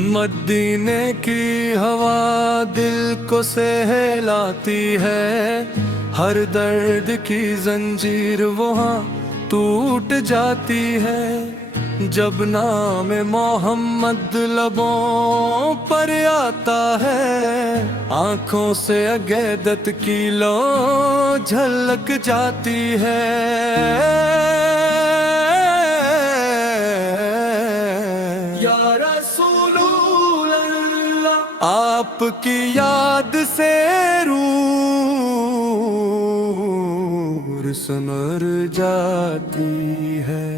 मदीने की हवा दिल को सहलाती है, हर दर्द की जंजीर वहाँ टूट जाती है। जब नाम मोहम्मद लबों पर आता है, आंखों से अक़ीदत की लो झलक जाती है। या रसूल अल्लाह, आपकी याद से रूह संवर जाती है।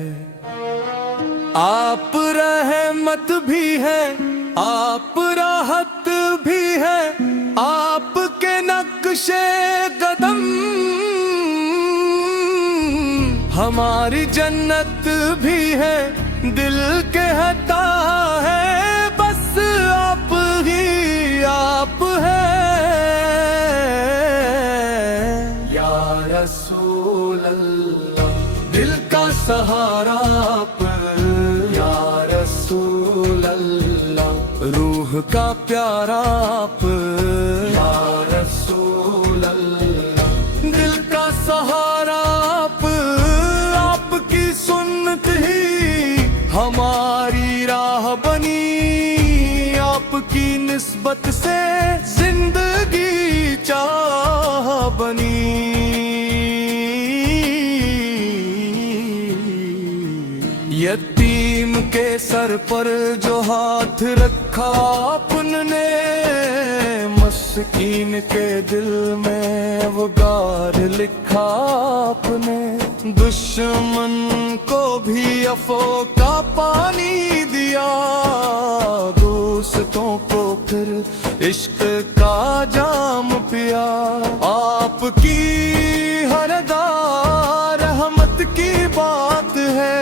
आप रहमत भी है, आप राहत भी है, आपके नक्शे कदम हमारी जन्नत भी है, दिल कहता है बस आप ही आप है। या रसूल अल्लाह, दिल का सहारा आप, रूह का प्यारा आप, या रसूल अल्लाह, दिल का सहारा आप, आपकी सुन्नत ही हमारी राह बनी, आपकी निस्बत से जिंदगी चाह बनी। यतीम के सर पर जो हाथ रखा आपने, मस्कीन के दिल में वो गार लिखा आपने। दुश्मन को भी अफ़ो का पानी दिया, दोस्तों को फिर इश्क का जाम पिया। आपकी हर अदा रहमत की बात है,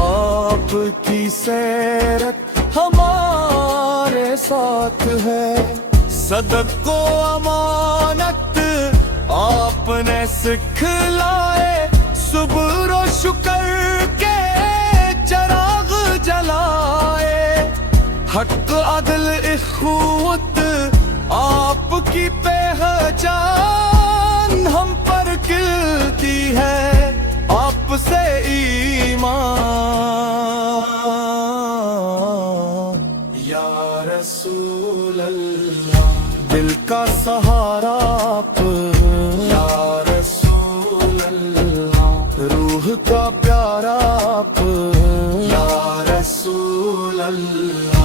आपकी सैरत हमारे साथ है। सदक को अमानत आपने सिखलाए, सुब्र और शुक्र के चराग जलाए। हक अदल इख़्वत आपकी पहचान हम पर खिलती है, आपसे ईमान। या रसूल अल्लाह, दिल का सहारा आप, या रसूल अल्लाह, रूह का प्यारा आप, या रसूल अल्लाह,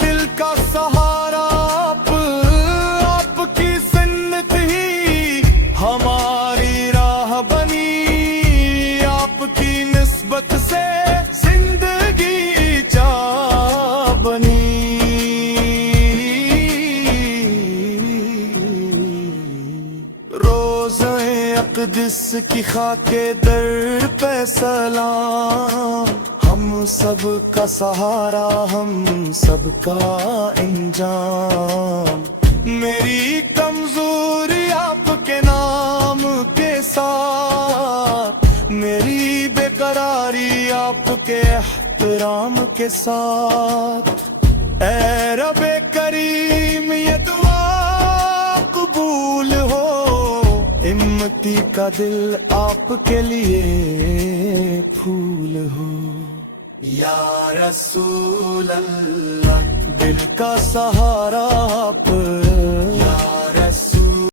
दिल का सहारा आप, आपकी सुन्नत ही हमारी राह बनी, आपकी निस्बत से जिंदगी चाह बनी। रोज़े अक़दस की खाके दर पे सलाम, हम सब का सहारा हम सबका इंजाम। मेरी कमजोरी आपके नाम के साथ, मेरी बेकरारी आपके एहतराम के साथ। ऐ रब्बे करीम ये दुआ कबूल हो, हिम्मती का दिल आपके लिए फूल हो। या रसूल अल्लाह, दिल का सहारा आप,